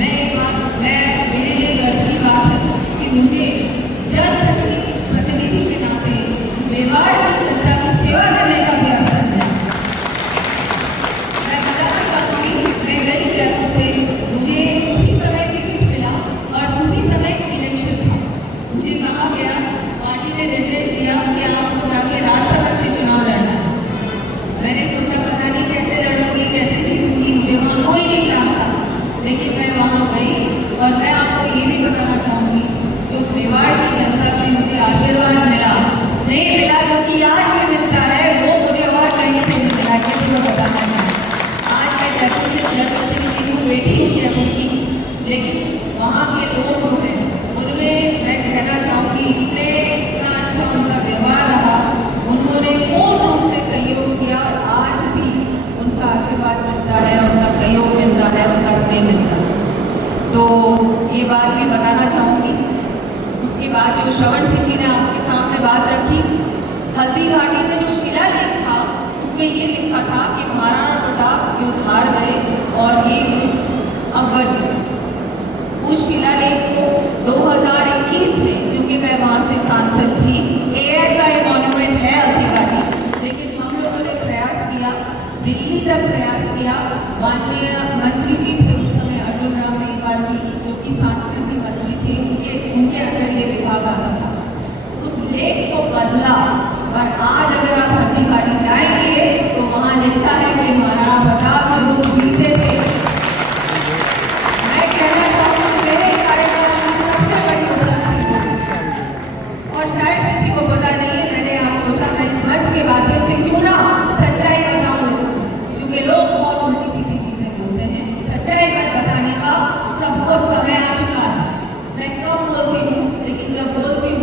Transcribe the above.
मैं मेरे लिए गर्व की बात है कि मुझे जनप्रतिनिधि के नाते मेवाड़ की जनता की सेवा करने का भी अवसर मिला। मैं बताना चाहूँगी, मैं गई जयपुर से, मुझे उसी समय टिकट मिला और उसी समय इलेक्शन था। मुझे कहा गया, पार्टी ने निर्देश दिया कि आपको जाके राजसभा से चुनाव लड़ना है। मैंने सोचा पता नहीं कैसे लड़ूंगी, कैसे जीतूंगी, मुझे वहाँ कोई नहीं जानता, लेकिन मैं वहाँ गई और मैं आपको ये भी बताना चाहूँगी, जो मेवाड़ की जनता से मुझे आशीर्वाद मिला, स्नेह मिला, जो कि आज भी मिलता है, वो मुझे और कहीं से नहीं मिला। ये भी मैं बताना चाहूँगी। आज मैं जयपुर से जनप्रतिनिधि हूँ, बेटी हूँ जयपुर की, लेकिन वहाँ के लोग जो हैं उनमें मैं कहना चाहूँगी इतना अच्छा उनका व्यवहार रहा, उन्होंने पूर्ण रूप से सहयोग किया और आज भी उनका आशीर्वाद मिलता है, उनका सहयोग मिलता है, उनका स्नेह मिलता है। तो ये बात भी बताना चाहूँगी। उसके बाद जो श्रवण सिंह जी ने आपके सामने बात रखी, हल्दी घाटी में जो शिलालेख था उसमें ये लिखा था कि महाराणा प्रताप युद्ध हार गए और ये युद्ध अकबर जीते। उस शिलालेख को 2021 में, क्योंकि मैं वहाँ से सांसद थी, ASI मॉन्यूमेंट है हल्दी घाटी, लेकिन हम लोगों ने प्रयास किया, दिल्ली तक प्रयास किया। माननीय मंत्री जी थे उस समय, अर्जुन राम मेघवाल जी, जो कि सांस्कृतिक मंत्री थे, उनके अंडर ये विभाग आता था। उस लेख को बदला और आज अगर आप हल्दी घाटी जाएंगे तो वहाँ लिखा है कि महाराणा प्रताप युद्ध जीते थे। मैं कहना चाहूँगी मेरे कार्यकाल की सबसे बड़ी उपलब्धि हो, और शायद किसी को पता नहीं है। मैंने आज सोचा मैं इस मंच के माध्यम से क्यों ना सच्चाई बताऊँ, क्योंकि लोग बहुत उल्टी सीधी चीजें बोलते हैं। सच्चाई बताने का सबको समय आ चुका है। मैं कम बोलती हूँ, लेकिन जब बोलती हूँ